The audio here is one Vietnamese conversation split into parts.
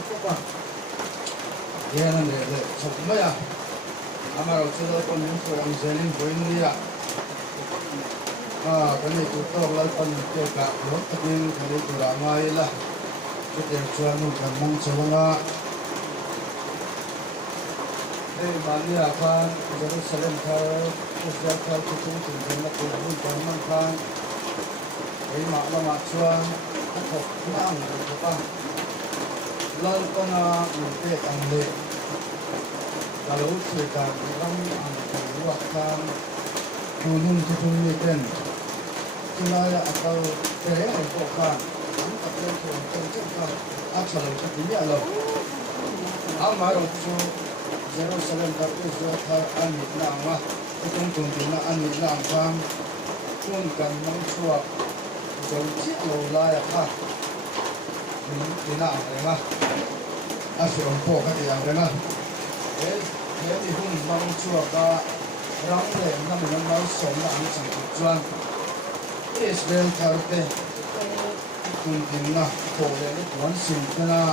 이쪽과 얘는 내 정말야 아마로 저도 민수 양세는 보이느냐 cái chúng tôi lấy phần tiêu cả lúc tất nhiên cái này là ngay là cái điều chuyên môn cần mong chờ nga đây mà như là phan Jerusalem thay Israel thay cái chúng tôi là cái vùng cần mong phan cái mà là mà chuyên các học năng của các lần con mình để ăn lệ là lúc thời gian năm ăn cái hoặc phan Gunung Gunung Meten, Cina atau Korea bukan, tak boleh contohkan asal seperti alo. Amaru tu Jerusalem tapi Israel anit nama, itu tunjukna anit nama, pun kan mangsua, jauh lo layak ha, tina apa? Asal bukan yang mana? Jadi pun mangsua ka. Rang le nam nam mau som na ang sang chuan Israel tharte kun din na ko le ni tuan sim na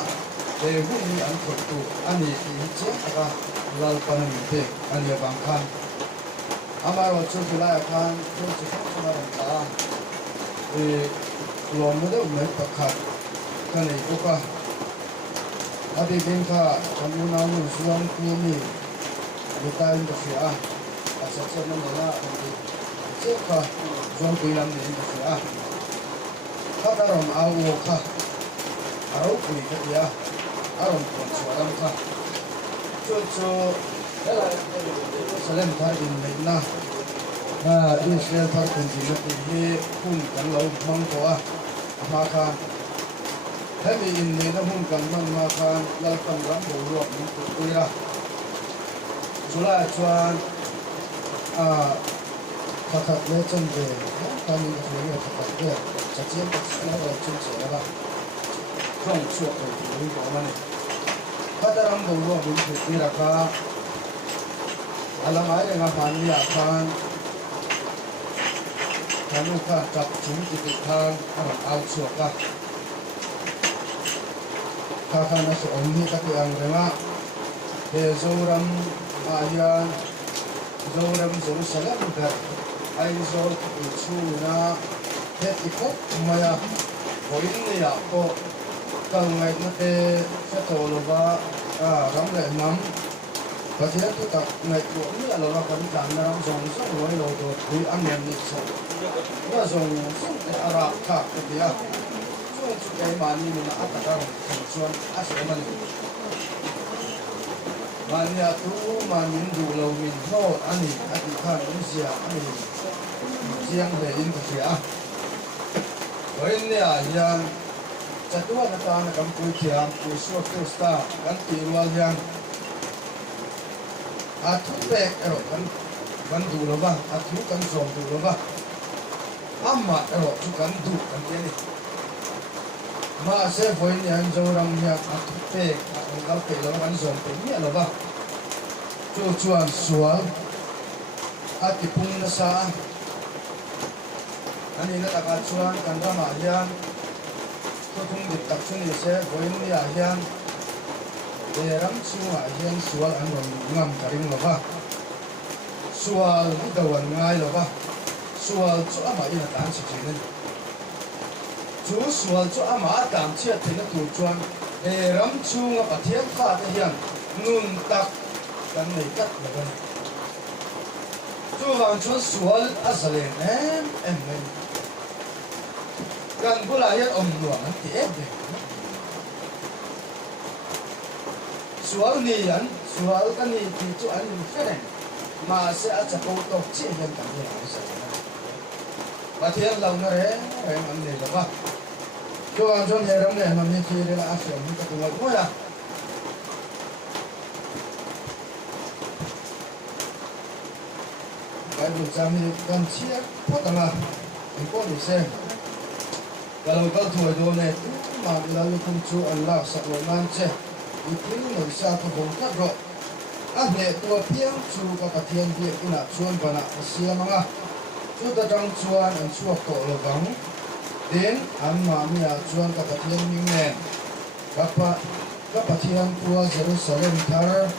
le hu ni an thot tu ani ti che aka lal pan mi te ani bang khan amaro chu bila khan chu chu chu na ta lo mo de me pakhat kan ei ko ka adi bin kha kamu na nu suan ku ni lutain da sia Asal mana siapa jual bilang ni kita kata orang awak kah awak ni dia orang pun suara kah cucu Jerusalem tadi ni na Israel tadi ni pun kan laut mangko maka kami ini dah pun kan maka lakukan rambu luar itu dia Jual cuan kakak lecen deh, kami ini kakak deh, jadi yang kita lecen siapa? Kong suap itu mana ni? Pada orang bawa bunyi diraka, alam air yang apa ni akan, kamu kah tak cuma kita orang out suap kakak nasi omni tapi yang dengar, bezoram ayan. Zoram Jerusalem dah, aizol ichuna, het ikut maya, poin ni aku, kalau ngai nate setolova, ramai enam, pasien tu tak ngai tu ni alolah kami jangan zong zong loi lodo, di angin ni so, na zong zong Arab kah dia, zong cukai mani ni nak atas zong asal mana. Mania tu manin dulu min ho ani ati kan Indonesia ani siang lein tu sia. Koin ni yang catua nata na kampui tiam usuak tusta kan tiwal yang atu pek ero kan dulu bah atu kan som dulu bah amma ero tu kan du kan ini. Ma se poin yang orang yang atu pek kalau pelor kan som ni alo bah. Cuan sual ati pung nasa ani na takacuan kan rama yan tutung ditak suni se boin ni yan deram sunga yan sual an rom ngam karing lo ba sual ni dawan ngai lo ba sual chu ama ina tan chi chi chu sual chu ama tam chi tin tu chuan deram chunga pathian kha te hian nun tak kan nei kat lagan chu wang chuan sual asalen em kan bula yan luang an ti sual ni yan sual kan ni ti chu an feren ma se a cha ko to chi yan kan ni ang sa pathian law na re em an nei la ba chu wang chuan heram ne man ni ti re la asem ni ka tu mo ya Bible kami kan siap potonglah, ikut ni saya. Kalau kau tuh itu ni, mak lalu kunci Allah saklonan saya, itu ni satu bongkar roh. Ni tua piang cu kapatian dia ina cuan bana asia manga. Cu datang cuan an suak to lobang. Den an mami cuan kapatian mingmen. Kapa các pathian tua Jerusalem thar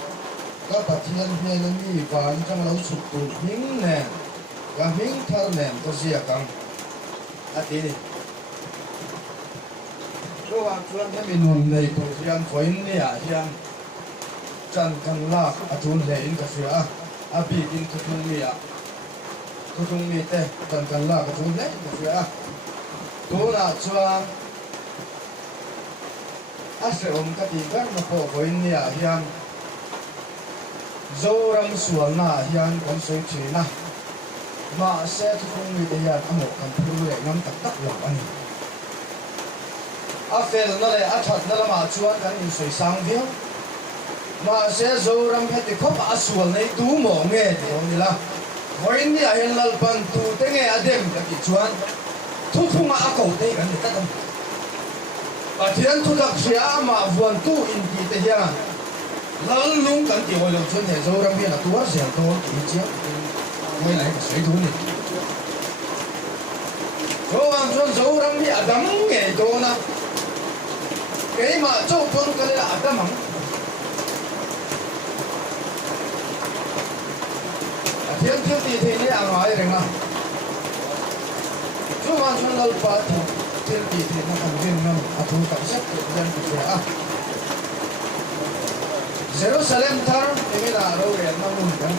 các pathian hiền mi van trong lâu sụp tụ hing nè các hing thar nè có gì căng đi đi cho anh chuan cái mình hùng này tổ hiền phơi nè hiền chân căng lạc chun lệ in cái gì bị in thu thung mi te chân căng lạc chun lệ cái gì tu na chuan sẽ ôm cái gì đó mà phổ với nè hiền dâu răng xuân na hiền còn sôi chỉ na mà sẽ thu thung mi te hiền một con phu lệ ngắm tắc tắc lòng anh phê nó lại thật nó là mà chuan cái nhìn sôi sang viếng mà sẽ dâu răng hết thì khóc xuân này tú mỏ nghe thì ông là với nè hiền là phần tu te nghe adem cái gì chuan thu thung mà cầu te cái gì tất cả và thiên thu đặc sĩ mà vườn tu in kỳ thế kia lăng lung cần tiểu hội đồng xuân thể dâu đang biết là tu sẽ tu kỳ chiếc quay lại cái水土này dâu ăn xuân dâu đang biết đắng nghề tu na cái mà dâu tuân cái là đắng mắng thiên thiên thì thế này ăn nói rồi mà dâu ăn xuân lâu ba thì thiên kỳ thì nó thành viên ngầm thu cảm giác của dân của trẻ Jerusalem thar ini là đâu để nó luôn kan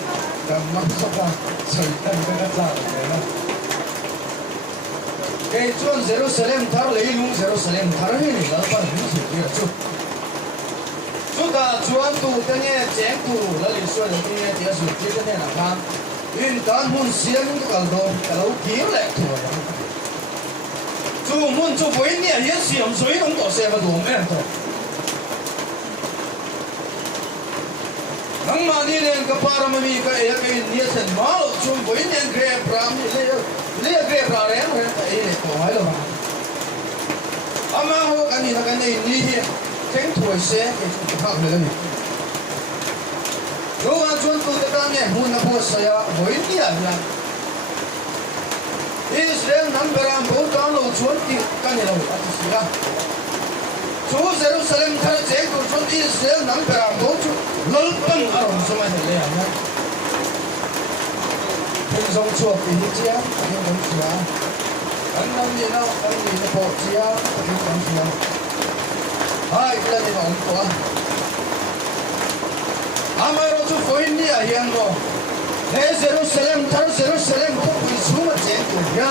dan masuk apa cerita dengan cara cái chuan Jerusalem thar lấy lung Jerusalem thar ini là phần những sự kiện chút chúng ta chuan tu cái nghe chén tu là lịch sử là cái nghe tiếng sự kiện này là kan in kan mun xiên cái đầu kiếm lại thôi chú muốn chú với nhà hiến xiêm suối không có xe mà đồ mẹ thôi nắng mà đi lên cái paramani cái nhà sen máu chú với nhà ghé pram lấy ghé pram đấy cái này có hay là mà họ cái này đi hiện tránh thổi xe cái chú khác nữa này rồi anh chú tôi cái này muốn nó có xe với nhà là Israel namberam bautan lo chuan ti kani lo atisia chu Jerusalem thar che ko chuan Israel namberam bau chu lolpan arom soma hele ya pin song chu ti hi chia ni dong chia kan ni na po chia ni dong chia hai kila ni ma ko amai ro chu foin ni a hian mo he Jerusalem thar Jerusalem ko pi chuma che ko ya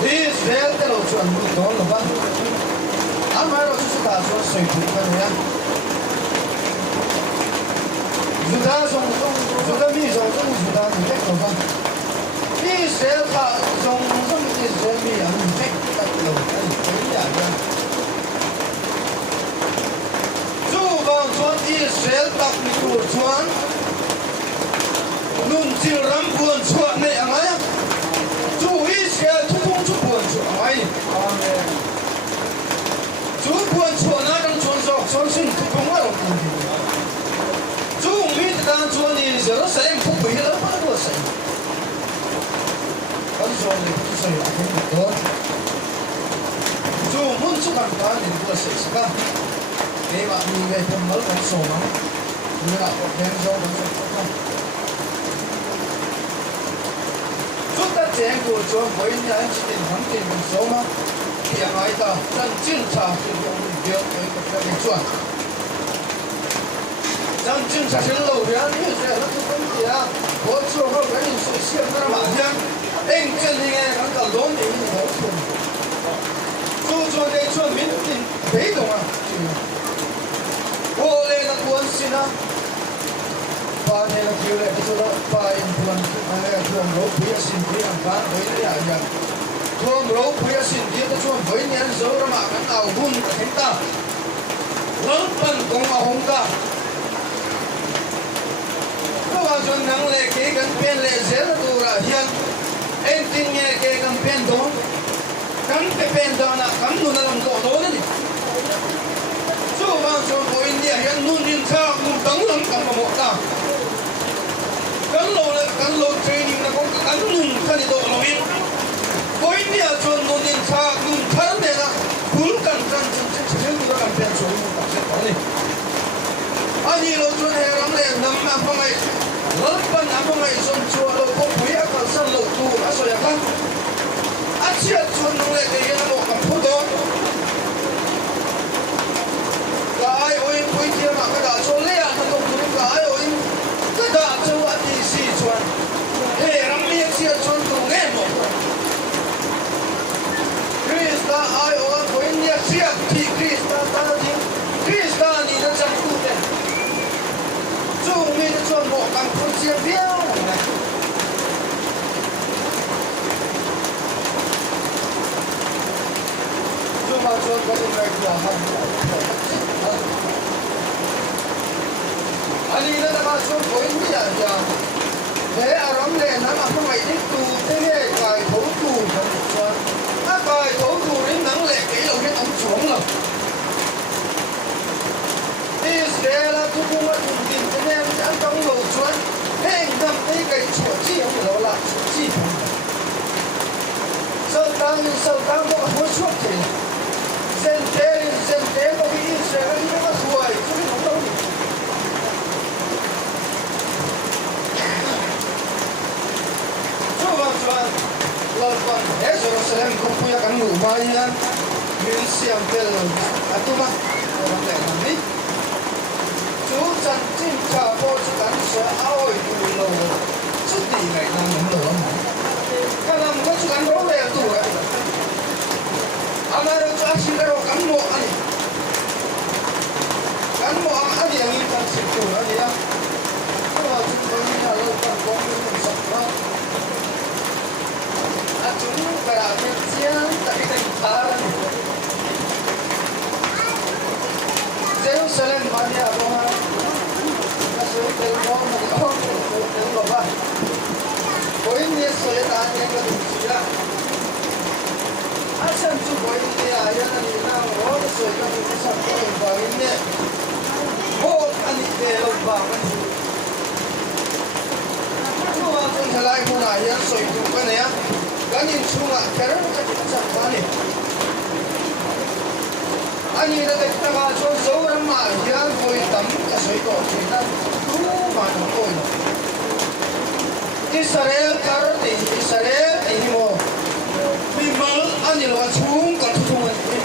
Israel te lo chuan mu don lo ba amai ro chu ta so soi tu ka ya Juda mi song Juda mi te ko ba Israel ka song Israel mi ya mi te ka lo ka ni ya ya Chu ba chuan Israel tak ni ku chuan nun chil ram buan chuan nei angai chu Israel thu thung chu buan chu angai amen chu buan chuan na dang chuan zok chuan sin thu thung a lo chu mi ta chuan ni Jerusalem pu pi la pa do sai kan chuan ni chu sai a ken do chu mun chu kan ta ni do sai ska nei ma ni ve pom mal kan so ma ni la ko ken zo kan so chúng ta chén của chúa với nhà anh chị tình thắng tình mình số mà hiện ai ta chân chân trả thì dùng việc với cái việc chuẩn chân chân trả sẽ lâu ra như thế nó không có gì à có chúa có cái gì sự siêu nó mà riêng anh chân thì nghe nó cả đốn thì mình hỗ trợ chúa đây chúa mình tình thấy đúng không ô lên là cuốn xin á pa ne la kiu le tu lo pa in puan ane ka tuam ro pui sin pui an pa voi le ya ya tuam ro pui sin ti ta chuan voi nian zo ra ma kan au hun ka theng ta lal pan kong a hong ta ko wa chuan nang le ke kan pen le zel tu ra hian en tin nge ke kan pen kan pe pen dana kan nu na lam do do ni so ba so ko India yan nun din sa mun dang lam kan mo ta kan lo training na ko kan nun kan do lo in ko India so nun din sa mun thar de na bul kan kan chen du kan pen so mu ta se ni ani lo so he ram le nam ma pa mai lo pan na pa mai son chu lo ko pui a kan san lo tu a so ya kan a chia chun no le ke ya lo kan phu do ai oi pui kia ma ka da so le a ka to pui ka ai oi ka da chu a ti si chuan he ram mi chia chun tu nge mo Krista ai oi pui ni chia ti Krista ta ti Krista ni na chang tu te chu mi na chuan mo kan phu chia biao mà cho có những cái là anh đi nó đã xuống với những cái gì thế à lắm này nó mà không phải đi tù thế này cài thấu tù rồi nó cài thấu tù đến nắng lệ cái đầu cái ống xuống rồi đi xe là tôi cũng phải dùng tiền cho nên ăn trong đầu chuối thế năm cái chỗ chi không được là chỗ chi sâu tăng có một số thì sen thế có bị sẽ nó có tuổi chứ không đâu cho lo con hết rồi xem không phải cần ngủ bao nhiêu nhưng xem cái là tôi mà làm này làm đi chú chân chính trả bao nhiêu cần sẽ ôi tôi lâu chút gì này làm không được cái làm có chút cần đâu để tuổi Amaro asira kan mo ani yang ikan situ ani ya kalau cuma kalau kan kau ni sakra acung kayak kecian tapi kan Jerusalem mana apa kasih telepon telepon apa kau ini soalnya tanya ke dia Asam tu boy ni ayah ni nang orang sesuai dengan sampai boy ni, oh ani belok bangun. Tu orang selai pun ayah sesuai tu kan ya, kan ini cuma kerana kita sampai ni. Ani dah kita macam seorang macam boy tam sesuai tu kita tu mana boy. Israel karat ni Israel ini mo. Bimal ani lo chung ka thung ni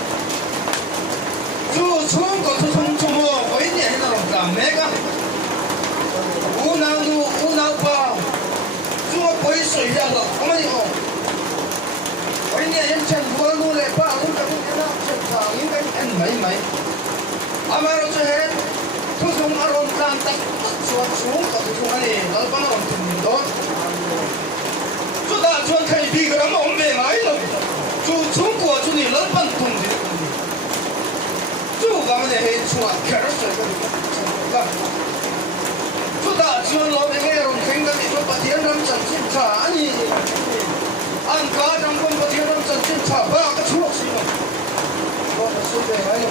chu chung ka thung chu mo oi ni na lo ka me ka una pa chu poi soi ya lo ma ni o oi ni yan chen bu lu le pa lu ka ni na chen sa ni ka en mai amaro che he thu thung aron kan tak chu chung ka thung ni lo pa na on thung do 주다 전 kai bi ga ma on be ngai lo chu chung ko chu ni lo ban tung de chu ga ma de he chu a kar so ga 주다 전 lo be ngai ron kheng ga ni lo pa tian ram chan chin cha ani an ka ram kon pa tian ram chan chin cha ba ka chu si lo ko na su be ngai lo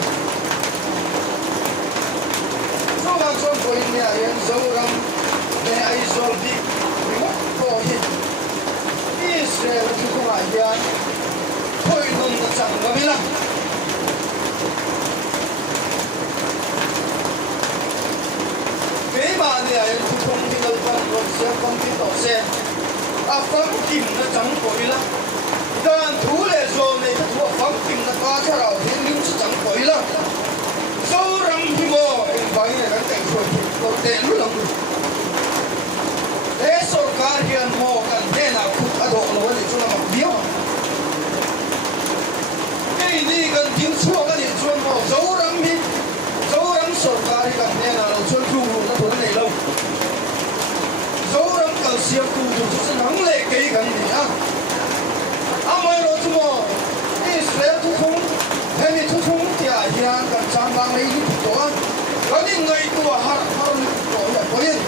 chu ga jon ko ni ya yan zo ram de ai zol bi mo ko hi Israel tu kung ayan, hoy nun na sang gamila. Kaya ba niya ayan tu kung pinalpan ko siya kung pito siya, afang kim na sang gamila. Dan thule zon na ito afang kim na kacharaw, hindi sa sang gamila. So ram himo, yung bayi na kang tayo ko telo lang. Sorkar hian mo kan dena kut adok lo ni chuna ma bio ei ni kan tin chuo kan ni chuan mo zoram sorkar kan dena lo chuan tu na tu nei lo zoram kal sia tu tu chu nang le ke kan ni a amai lo chu mo Israel tu thung hemi tu thung tia hian kan chang bang nei ni to kan ni ngai tu har ni to ya poin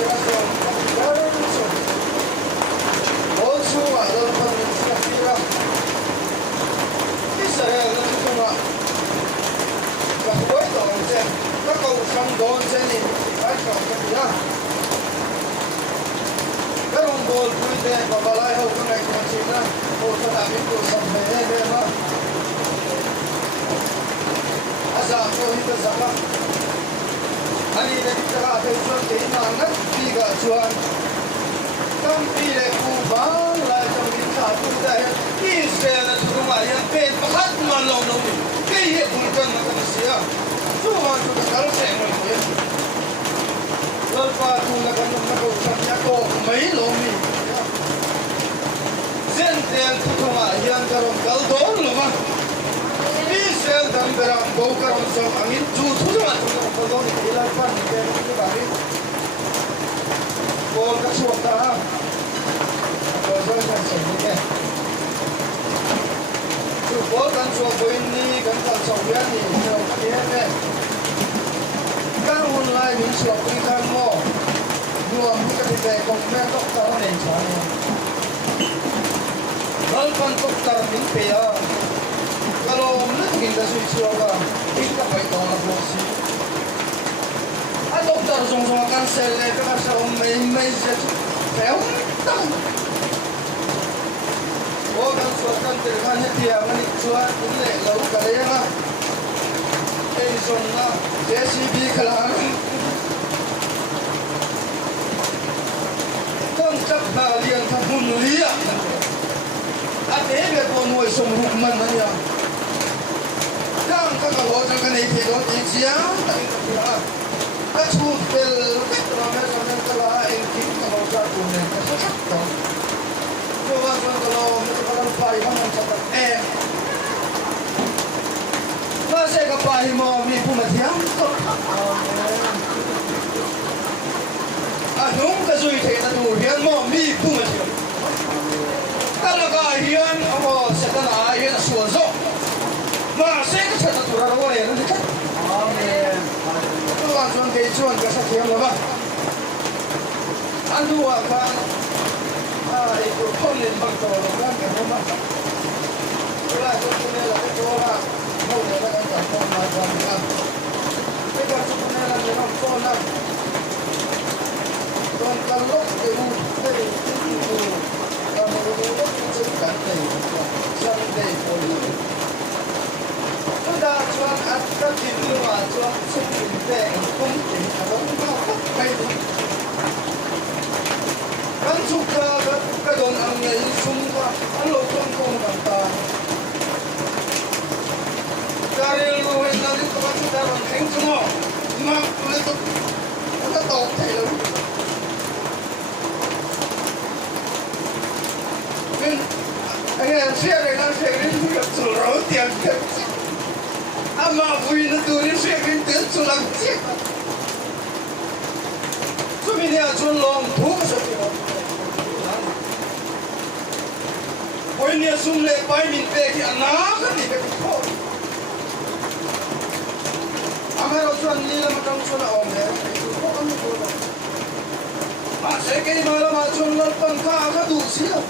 Gracias. bol pui te babalai ho ka ngai ka china ko ka da mi ko sam he ma asa ko hi ka sama ani de ka te chuan te na na pi ga chuan kam pi le ku ba la chang ni ka tu da ki se na tu ma ya pe pakhat ma lo lo ke ye ku kan na ka sia tu ma tu ka kal se mo ye lal pa tu na kan na ko sa ya ko mai lo mi zen ten tu tu ma yan ka ron kal do lo ma ki se dan bera bo ka ron so angin tu tu ma tu ko do ni lal pa ni ke ni ba ni bol ka chuak ta ko zo ka se ni ke tu bol kan chuak bo ni kan kal so ya ni no ka ni he kan hun lai min chuak ni kan mo nuam ka ti te ko me tok ta nei cha ni lal pan tok tar min pe ya kalau na kin da sui chuak ga ik ka pai to na bo si a doktor zong zong kan sel le ka sa om mai se fel tang o kan chuak kan te kan he tia mani chuak in le lo ka le na ei zong na JCB kala kan chap na lian tha hun lia a te be ko noi som hu man na ya kan ka ka ho jang ka nei the do ti chia ta ka a chu tel ke to me sa men ka la en ki ka ho ja tu ne ka sa chak to ko wa sa ka lo me ka la pai ha man sa ta wa se ka pai mo mi pu ma thiam to a nung ka zui the ta tu hian mo mi pu ma thiam ta la ka hian o se ta na hian su zo ma se ka cha ta tu ra ro le ni ka amen tu wa chuan ke chuan ka sa thiam lo ba an du wa ka ai ko khon len bang to lo ka ke ho ma la ko ne la ke to la no ne la ka ko ma ba ka ke ka chu ne la ne ko na don ka lo ke u te ti u ka mo lo ko chu ka te san de ko ni da chuan at ka tin lu wa chuan chu tin te kum tin ka lo ma ko kai kan chu ka don ang ye sum ka an lo kon kon kan ta karil lu hen na ni ka chu da ron theng chu mo ma le to ta to thai lo men anh xe này đang xe đến việc chủ rau tiền thiệt ama vui nó từ đến xe đến tiền chủ làm chết cho mình nhà chuẩn lòng thuốc sao kìa ôi nhà sum lệ bay mình về thì anh ná cái gì cái thôi ama rồi chuẩn đi là mà trong chuẩn ổn đấy không có gì đâu mà sẽ cái mà chuẩn lắm bằng cả cái đủ xí đâu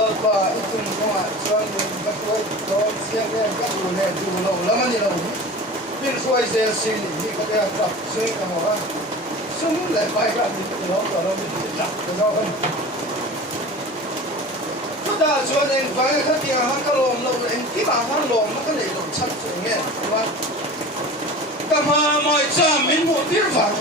Lepas itu semua cuan berkuat don siang ni kat dulu ni dulu lama ni lama. Bil suai sel sini ni kata apa? Suai kamu orang. Semua lepas kat ni lama kalau ni tak tahu kan. Sudah cuan yang banyak kat yang hang kalau lalu yang kita hang lom maka ni lom cat ni, kan? Kamu mau jamin mau dirfan.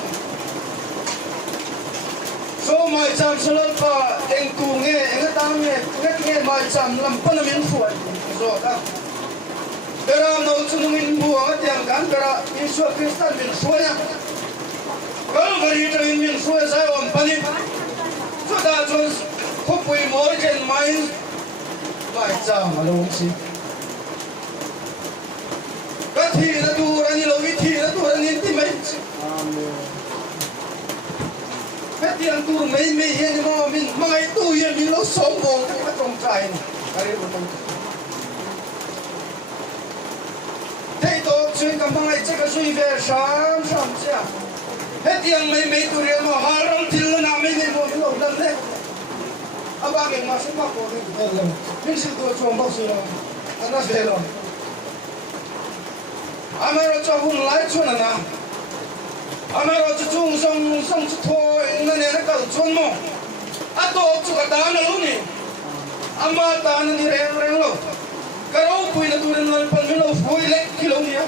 So mai cham selot pa engku nge engatang nge mai cham lampan min fuan so ta bera no chunungin buang atiang kan bera Yesus Kristus min fuan kal bari to min fuan sai om pani so ta chun khopui moi jen mai cham along si ka thi na tu rani lo vi thi na tu rani ti mai amen hết tiền tu mấy mấy hiện mà mình mai tu hiện mình nó sống bồn cái trong trái này cái đấy mình thấy tổ chuyên cầm bằng này chắc cái suy về sáng sáng chưa hết tiền mấy mấy tu hiện mà hà rong thiên là mấy mấy một cái lần đấy à ba mình mà sống bao nhiêu mình xin tu chuông bao nhiêu anh nói về rồi Amaro cho hun lai chuna na. Amaro cho chung song thôi na ne na kal chun mo. Ato chu ka da na lu ni. Ama ta na ni reng lo. Karo pui na turin lan pan mi lo pui lek kilo ni ya.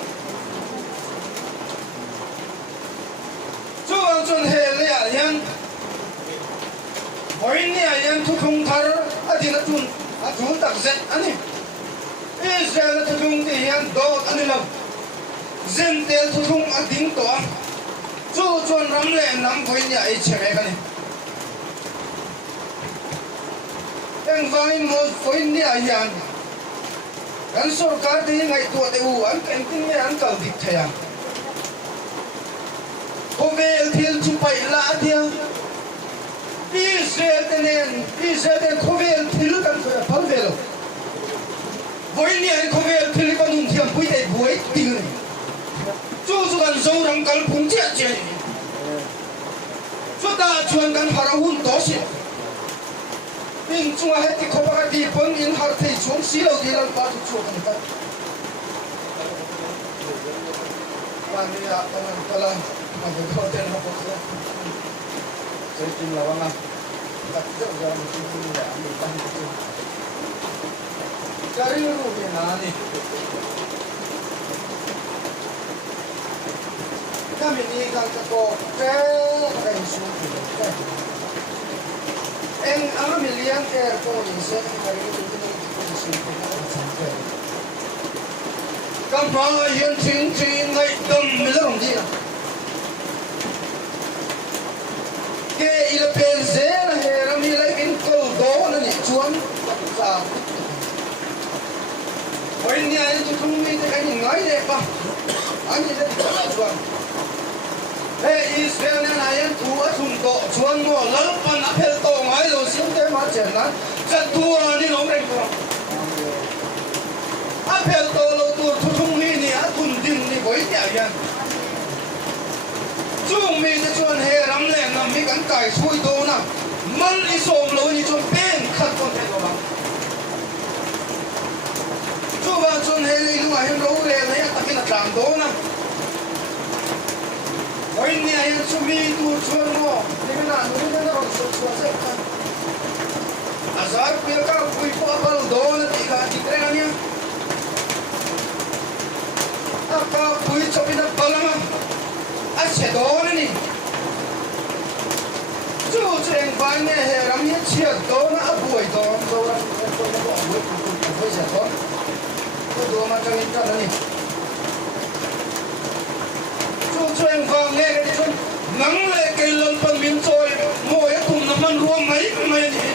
Chu ang chun he le ya yan. Hoin ni ya yan thu thung thar adina chun a thu tak zet ani. Israel thu thung ti yan do ani lo. Zen tel thu thung a ding to. Chu chun ram le nam hoin ya ai chhe ka ni. Eng vai mo hoin ni ya yan. Kan sarkar di ngai tu te u an kan tin me an kal dik thaya. Kovel thil chu pai la dia. Israel kovel thil kan fa phal velo. Voi ni an kovel thil kan un thiam pui te buai ting ni. Chu kan zo ram kal phung chia chia ni. Chu ta chuan kan harahun to si. In chung hết thì không có đi phân in hạt thì chúng xí đầu đi làm ba chục chuột này ta. Bạn đi ạ, bạn là mà phải có tiền học được. Chơi chim là vâng à. Đặt rất là một chim là mình tăng chim. Cái này nó bị nản đi. Cái mình đi càng có cái xuống thì em ăn million air con đi xem cái gì cũng xin cái cầm phao hiện chính ngay tâm mình làm gì à cái ile pen dễ là hệ làm gì lại in câu đó là nhỉ chuan sao vậy nhà anh tôi không biết cái gì nói đẹp à anh ấy rất là chuan hey Israel này anh thua thùng to chuan mua lớn pan apel to ngay rồi xin thế mà chén lắm chân thua đi nó đây không apel to lâu tu thu thùng đi nè thùng din đi với nhà anh chung mình cái chuan hè lắm lên nằm mình cắn cày xuôi to nè man đi xôm lâu đi chuan pen khát con thế đó chú ba chuan hè đi lúc mà em lâu lên này ta cái là làm đó nè Hoy ni ay sumi tu chuan mo, ni na nu na ro chuan se ka. Azar pil ka pui po apal do na ti ka ti tre nia. Aka pui chopi na palama. A che do ni. Chu cheng vai ne he ram ye chia do na a bui do ra ko na bo bui ko se do. Ko do ma chang in ka ni. Chuyện vàng nghe cái chuyện nắng lệ cây lần phần miếng trôi ngồi cùng nằm ăn rùa mấy mày gì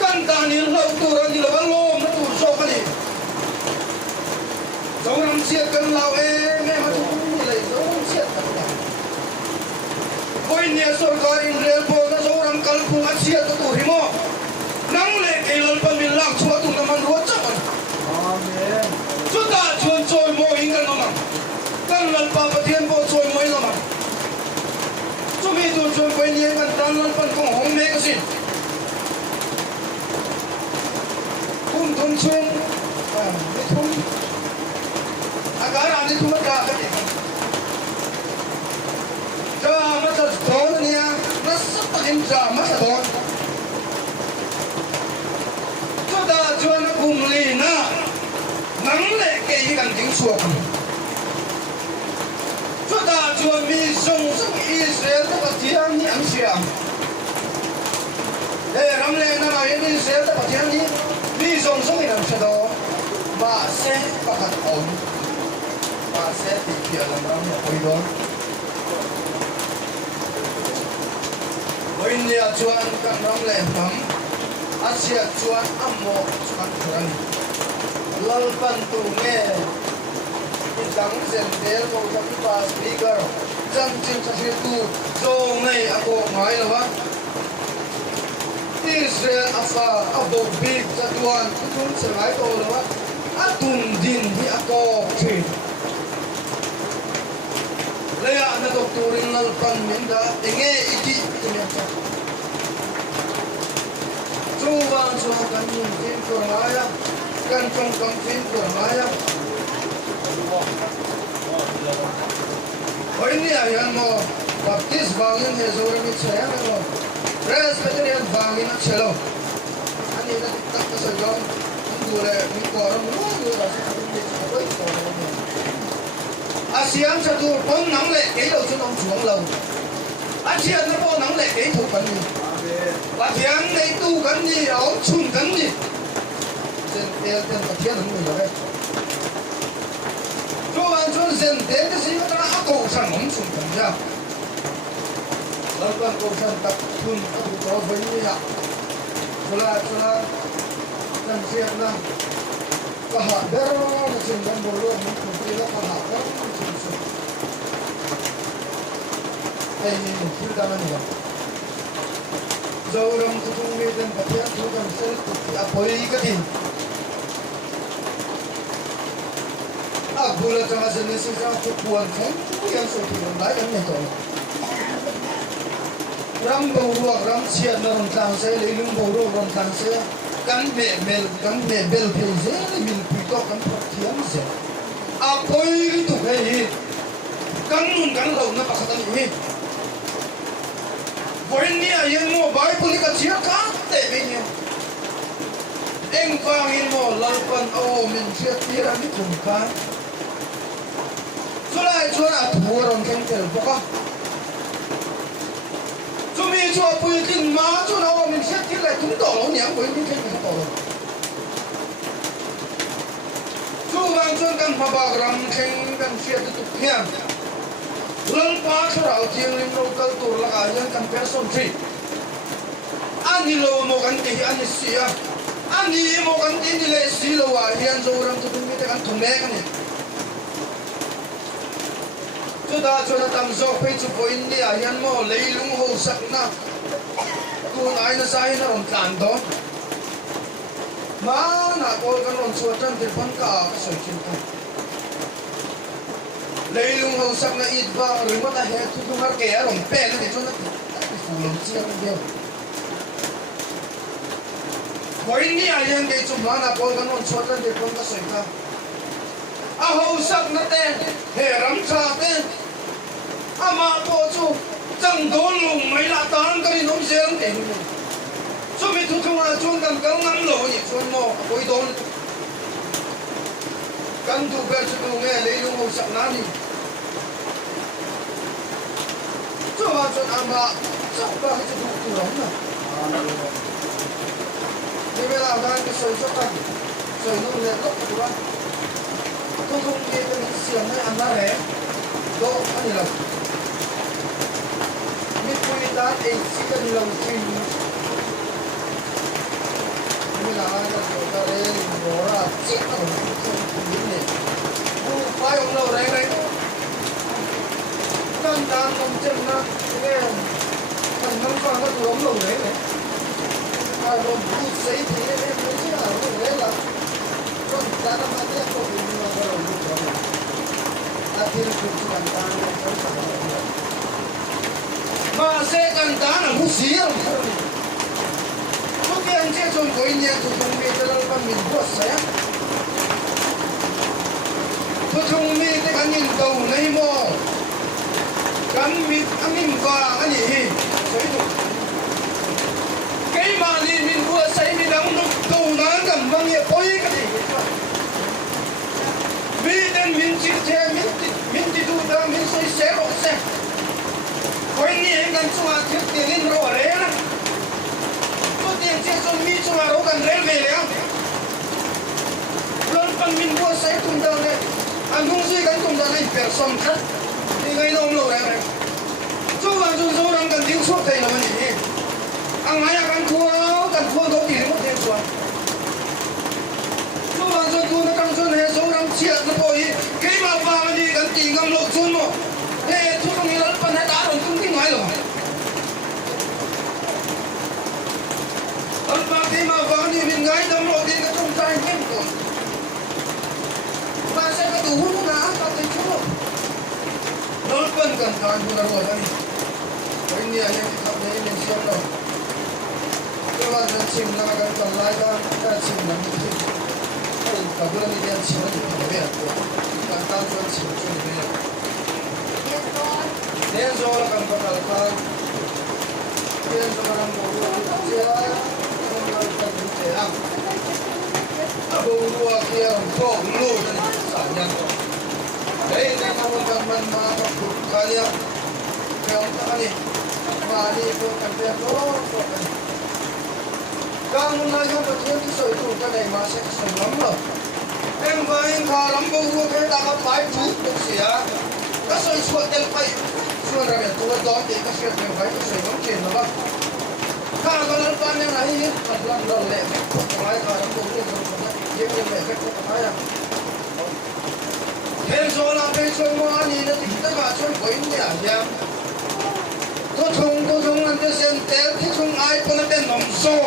căn ta nhìn lâu tu ra như là bán lô nó tu sâu cái gì giống năm xưa cân lao nghe mà chúng như là giống năm xưa với nhà sổ cái in real po nó giống năm cân phun ăn xưa tu tu himo nắng lệ cây lần phần miếng lạc chúa cùng nằm ăn rùa chắc chúng ta chuồn trôi mồi in cái nó mà kan lan pa pathian po choi moi lama chumi tu chon poi ni kan tan lan pan kong hong me ka sin kun thon chen ni thon agar ani thum ka ka ja ma ta thon ni na sap pakin ja ma ta thon cho ta chuan kum li na nang le ke hi kan ting suak ta chuan mi song Israel ta pathian ni ang siam ram le na mai Israel ta pathian ni mi song ni ang sado ma se pakat on ma se ti pia lam ram ya oi don oi ni a chuan kan ram le tam asia chuan ammo chuan thuran lal pan tu nge dang zen del ko ta pa speaker jam chim sa se tu zo nei a ko ngai lawa Israel afa abo big ta tuan thun se ngai to lawa a tun din hi a ko thi le ya na doktorin nal pan min da enge iti me cha zo wa zo kan nin tin ko ngai kan chong kan tin ko ngai Ini ayam mo baptis bangin Yesus ini saya mo Presbyterian bangin at selo. Ani na tak kasagaw dure mi koram mo dure sa hindi ko ito. Asiam sa tu pon nang le kay lo sa nong chuang lo. Asiam na po nang le kay tu kan ni. Asiam na tu kan ni au chun kan ni. Sen ten patian mo lo. Chuan chuan sen ten de si ta na ko sa nong chun kan ya. Lakukan ko sa tak chun ko ko ba ni ya. Chula dan siap na kahadar macam dan bolu mungkin tidak kahadar macam ini kita mana jauh orang tutung medan patian tutung sel apa lagi kati aku lah cuma jenis sesuatu tukuan kan yang sesuatu lain yang itu ram bolu ram siap orang tangsa lelung bolu orang tangsa kan bel peze mil pito kan pertian se apoi itu hei kan nun kan lau na pakatan ini poin ni ayen mo bai puli ka chia ka te benya eng pangin mo lalpan o min chia tira ni kumkan sulai chora thuron keng tel boka mi cho pui tin ma cho nó mình xét thiết lại cũng tỏ nó nhắm với những cái mình tỏ chú vang chân căn phá bạc rằm khen căn xét tục hiền lần pa cho rào chiêng linh rô cơ tù là cả nhân căn phép xong trị anh đi lâu một căn tỷ anh đi xì à anh đi một căn tỷ đi lệ xì lâu à hiền dâu rằm tôi biết căn thùng mẹ cái này ta cho nó tầm dọc phải chụp với India hiện mo lấy lung hồ sắc na tu nai na sai na on tan đó mà na có cái on chuột trên tiền phân cả cái sợi chín ta lấy lung hồ sắc na ít và rồi mà ta hết tu mà kẻ on pe nó để cho nó phù lông chia cái điều với India hiện cái chụp mà na có cái on chuột trên tiền phân cái sợi ta hồ sắc na te hệ rắm cha te ama po chu chang don lung mai la tan ka ni nom seng te so mi thu thung a chuan kan kal ngam lo ni chuan mo koi don kan tu ber chu nge le lung ho sak na ni chu wa chuan ama sak ba chu tu rom na ni ve la dan ke soi chok kan soi no le lok tu ba thu thung ke ka ni siam na an na re do ani la that is chicken long string. Mình là cái cái đây nó là chết rồi, không biết này. Bố phải ông lâu đấy đấy. Nên ta không chân nó cái mình không còn nó tụi ông lâu đấy này. Mà nó bút giấy thì em mới chứ là lâu đấy là con ta nó mà tiếp tục thì nó có lòng bút rồi. Ta thiên cũng chỉ làm ta nên không phải mà sẽ cần tá là hút xí không? Lúc kia anh sẽ chọn của nhà tụi thông mi cho nó mình bớt xé. Tụi thông mi cái anh nhìn đầu này mò, anh nhìn vào anh gì? Cái mà đi mình vừa xây mình đóng nó đầu nó cầm văng nhẹ bôi cái gì? Vì nên mình chỉ theo mình chỉ tu ra mình xây xé bỏ xé. Koi ni kan cuma tiangin ro re na. Tu tiang cie cuma mi cuma ro kan rel ve ya. Lon pan min buat saya tunggal ne. Andung si kan tunggal ne person kan. Ni ngai nom lo re. Tu kan tu orang kan tiu suat tay nama ni. Ang ayah kan kuah do ti mo tiang suat. Tu kan tu na kan tu ne orang cie na poi. Kei ma pa ni kan ti ngam lo chun mo. Hey, tu kan ni lon pan hai ta rồi tung kinh ngoài rồi. Ông bà khi mà vào thì mình ngay đâm lộ thì nó không trai hết rồi. Và sẽ có đủ hút đá vào cái chỗ. Nó vẫn cần trai hút đá rồi đây. Cái này anh em thấy mình xem rồi. Cái là dân chìm là cái cầm lái ra, cái chìm là mình chìm. Cái cả bữa đi đen chìm nó thì phải biết. kan tan chuan chim chu ni ne zo la kan pa kal kha ken zo ram bo che la kon la kan che ang bo ruwa kia ko lu ni sa yan ko dei ne ka won kan man ma ka ku ka ya ke on ta ni ma ni ko kan pe ko kan Kang mun lai không có thiên cái sợi tụ cái này mà sẽ sầm lắm rồi. Em và anh khá lắm bầu ruột cái ta có phải chú được xỉa. Các sợi chuột đen phải chuột ra biển tụ đó thì các sợi đều phải cái sợi nóng trên nó bác. Khá có lần ban em này hết thật lần lần lệ không ai khá lắm bầu ruột không có những cái mẹ cách không ai à. Thêm số là cái chuột mà nhìn nó thì tất cả chuột quấy nhả nhàng. Tôi không ăn cái sen té thì không ai có nó tên nòng xô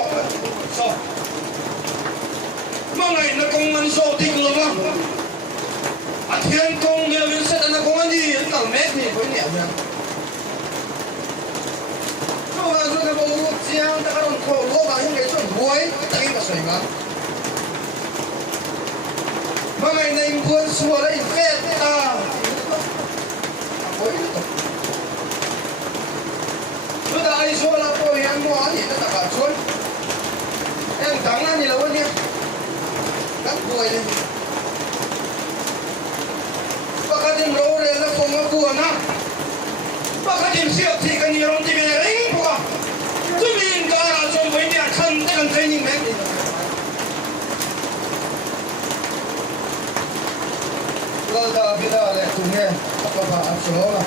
xô mà ngày nó không ăn xô thì luôn không à thiên công nhiều mình sẽ nó không ăn gì nó tầm mét thì với nhẹ nhàng rồi rồi cái bộ chiang ta còn khổ lúa vào những cái chuyện muối cái tay nó sấy mà ngày này buôn xua đấy phết à muối chúng ta ai số là tôi em mua gì nó đặt vào chuối em thắng ăn gì là bao nhiêu cắt cùi đi bác cái tiền rau này nó không có cùi nữa bác cái tiền siêu thì cái nhiều thì mình lấy qua chúng mình cả là trong với nhà thân cái cần thấy như mấy rồi ta bây giờ lại cùng nghe các bạn số là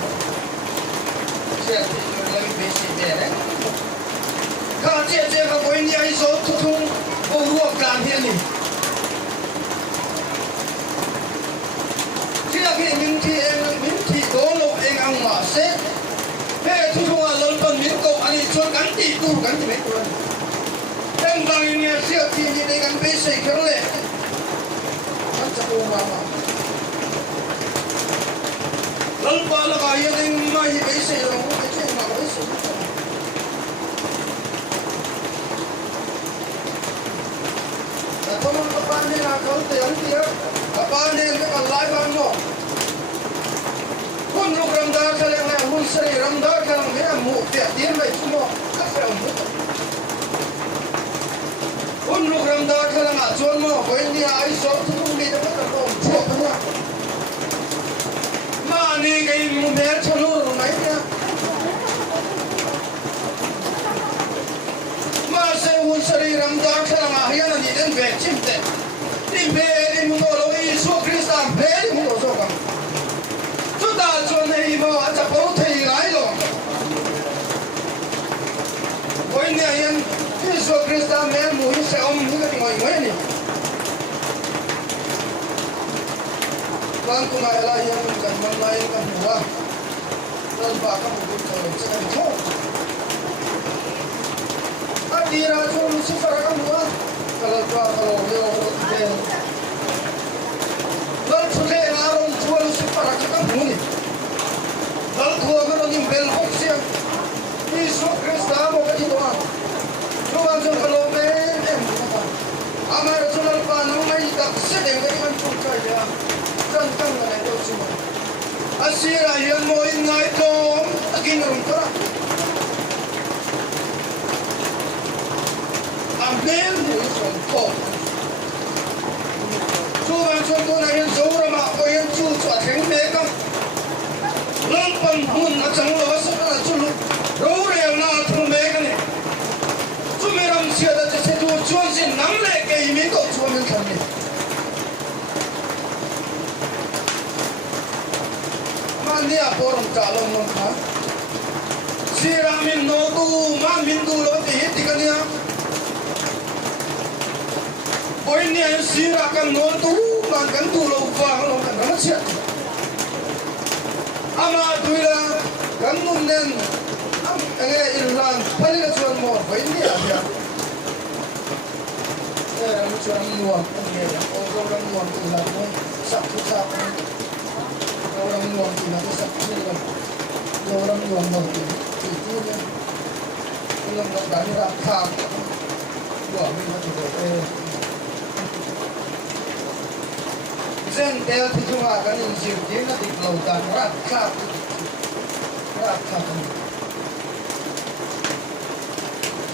siêu thì lấy về xí đấy khá chế các với nhà số thung ô ruột cạn hiện đi chỉ là cái những thì đó lộ anh ăn mà xét thế thung là lớn phần miếng cậu anh cho gắn tỉ tu gắn thì mấy tuần em vàng nhà siêu thì như đây gắn bê sấy kéo lệ anh chắc ôm vào lớn bao là cái gì đây mà như bê sấy rồi cái chuyện mà bê sấy Kamu kapan ni nak kau tiang tiang, kapan ni kita kan live anu. Pun lu ramdar kalau ni, pun seri ramdar kalau ni, mu tiap dia mai semua kasih mu. Pun lu ramdar kalau nak jual mu, kau ini ai so tu ni dapat kau jual punya. Mana kau mu mer chalur mai dia. Masa pun seri ramdar kalau nak hian ni dan vecim te. Ni beri mu lo Yesus Kristus beri mu lo so kan. Sudah jual ni mu aja kau thei gai lo. Kau ini hian Yesus Kristus mer mu ni se ni kan ngoi ni. Kan tu mai lah yang kan mamai kan buah. Dan bakal mungkin kalau cakap tu. Adira tu mesti farkan buah. Kalau dia orang lalu sudah orang jual super kita muni. Lalu tua kalau ni bel boxnya, Yesus Kristus mau kasi doa. Jual kalau bel, amar jual panau mai tak sedang dengan cukai dia. Tentang dengan itu semua. Asyik yang mau ingat itu, agin rumah. Ambil musuh kau. Tuhan contoh yang jauh ramah yang cuci akhirnya mereka lampan pun macam luas sana culu roh yang nak tu mereka ni. Cuma ram siapa jadi tujuan si nam lek ini kau cuma macam ni. Mana apa orang kalau mana? Si ramin notu, mamin tu lo tiga ni. Ôi nè xí ra cần nó tú mà cần tu lâu vàng lâu cần nó chết. Ama tuy là cần nung nên anh ấy Iran phải là chuyện một với nè vậy. Đây là chuyện nguồn anh ấy là ô tô nguồn thì là nó sắp sắp ô tô nguồn thì là nó sắp như là ô tô nguồn đầu thì cứ như là nó đánh ra thang của mình nó chỉ để sen te thì chúng ta cần những gì tiếng là tiếng lâu tàn rát khát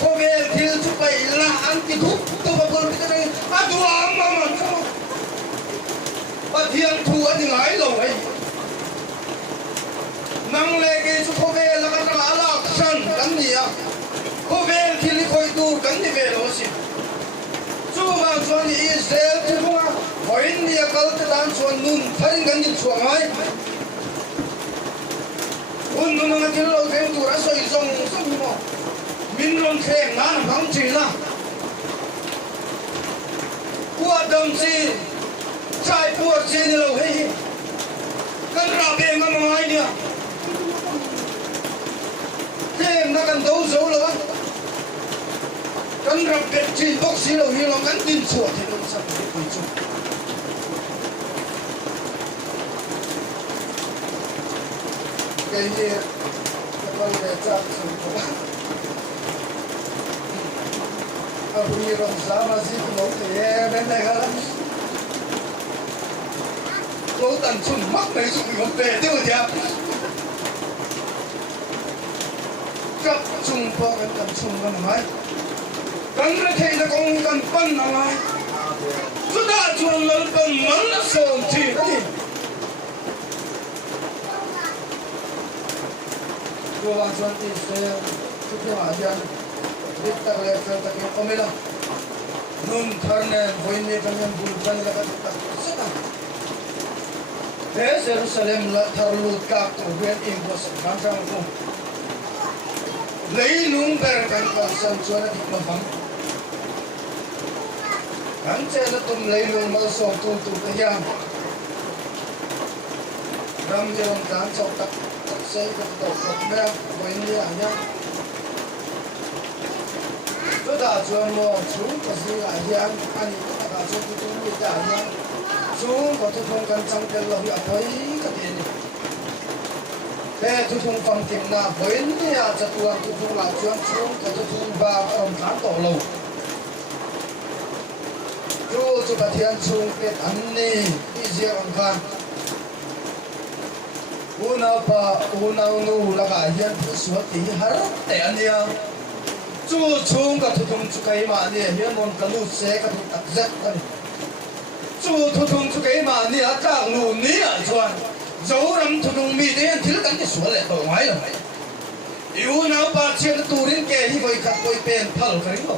có về thì chúng phải là ăn cái thuốc tôi bảo con cái này ăn thuốc mà sao và thiên thu anh ngái lâu ấy năng lệ cái số có về là cái là là sân cắn gì à có về thì lấy coi tu cắn gì về đó xí chú mà cho ni Israel thì đúng không hỏi ni cái cái đàn chuan nun phải cắn gì chuan ấy un nun nó cái lâu thêm tu ra soi giống mà mình luôn khen ngán không chỉ là qua đồng gì trai buộc gì đâu hay cần ra bên mà nói nhỉ thêm nó cần đấu dấu rồi cần ra bên chỉ bóc xí đâu hiểu nó cần tin chuột thì nó sắp bị quỷ chuột cái gì cái con để chắc rồi Abu Ramza masih mau ke bên này kan lo tận chung mắc mấy chục người về thế mà thiệt cấp chung po cái tận chung cái này cần là thấy là con cần phân nào ai chúng ta chuồn lớn cần mắm nó sờn chỉ cái gì cô bạn chuồn thì sẽ chút thêm à chứ biết ta lại phải ta cái ôm lên nun thằng này với nhau trong những buổi chân là cái ta rất là thế Jerusalem là thằng lụt các tổ viên in của sự khám phá của lấy nung bèn cảnh quan sân chuột là thịt mà phẳng hắn chơi nó tôm lấy nung mà sổ tu cái giang ram dương tán sọc tắc xây cái tổ cột mèo với nhau nhá chúng ta chọn một chúng có gì là hiền anh ta cả chúng bị trả nhá chúng có không cần trong cái lòng hiểu thấy cái gì thế chúng phong tìm na với nhà chặt tuan chúng là chuyện chúng cái chúng vào trong khán tổ lầu chúng ta thiền chúng cái anh này đi riêng ăn unau là cái hiền thứ số thì hết để anh nha chú chung cái thùng chú cái mà nè hiền môn cái lúa xe cái thùng tắc rất cái chú thùng chú cái mà nè các lúa nè chuan dấu rắm thùng mì đấy thì cái cái số lệ tổ máy rồi yêu nào ba chuyện tu đến kẻ như vậy các tôi bền thở cái đó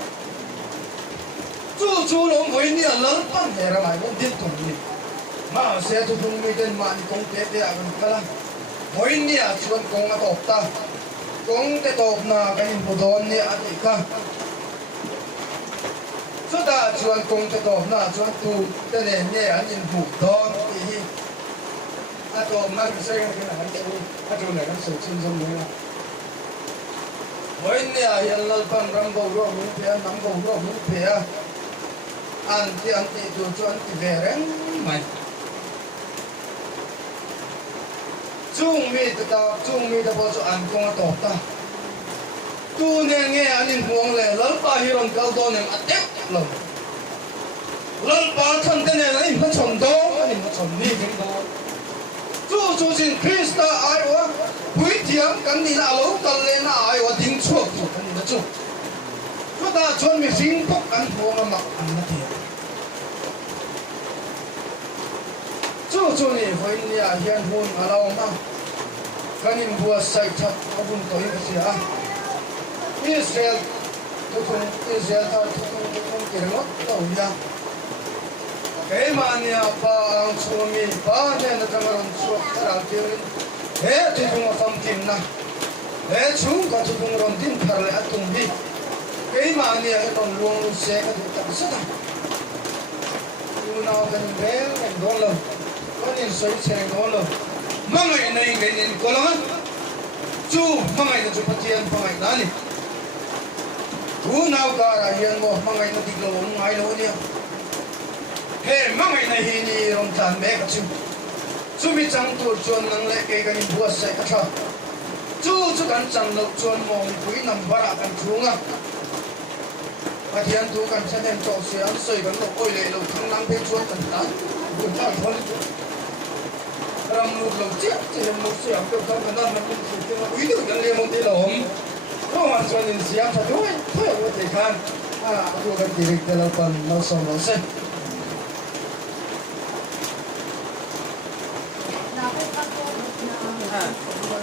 chú lòng với nè lớn tăng để ra mày muốn điên thùng mì mà xe thùng mì đến mà công tế để ăn cái là với nè chuan công ở top ta công tế top na cái bộ đồ nè ăn đi cả chúng ta chuan công tế top na chuan tu cái này nè ăn nhìn bộ đồ thì tôi mang cái xe cái này cái chỗ này nó sụt xuống sông nữa với nè hiện là phần răng bầu rồi muốn phía nắm bầu rồi muốn phía ăn thì chuan thì về đấy mày chung mi ta bao giờ ăn công tổ ta tu nghe anh nhìn huống lệ lớn ba hi lòng cao to này ăn tiếp lòng lớn ba thân cái này anh nó chồng đó anh nó chồng đi cái đó chú xin Krista ai wa buổi tiệm cái này là lâu cần lên là ai wa tiếng chuộc chú cái này chú chúng ta chọn mình sinh phúc ăn huống là mặc ăn nó thiệt chú này với nhà hiền hôn ở đâu mà cái này bùa sai thật có buồn tối cái gì à Israel Israel ta thùng cái nó đâu nha cái mà nhà ba ang suami ba nên là cái mà suốt ra cái thế thì chúng ta tìm na thế chúng ta chúng ta tìm thằng lại tung đi cái mà nhà cái con luồng xe cái tận rất là tu nào cái bé cái đó là có nên xoay xe đó là mang ngày này cái này có lắm chú mang ngày nó chụp tiền mang ngày đó này tu nào cả là hiện một mang ngày nó đi lâu ngày lâu nha hey mang ngày này hi ni rom tan bé cái chú bị trắng tu chuan năng lệ cái bùa sai cái sao chú cần trắng lộc chuan mong quý nằm vara cần chuông à mà hiện tu cần chân em trộn xe ăn sơi cần lộc ôi lệ lộc thằng năng bên chuan cần tán Chúng ta thôi làm một lần chết chỉ là một sự học tập cáiนั้นมันเป็นวิธีการเรียนมันที่หลงก็มันส่วนหนึ่งเสียงถ้าด้วยถ้าเราติดขันดูกันทีเดียวเราเป็นเราสองเราเส้น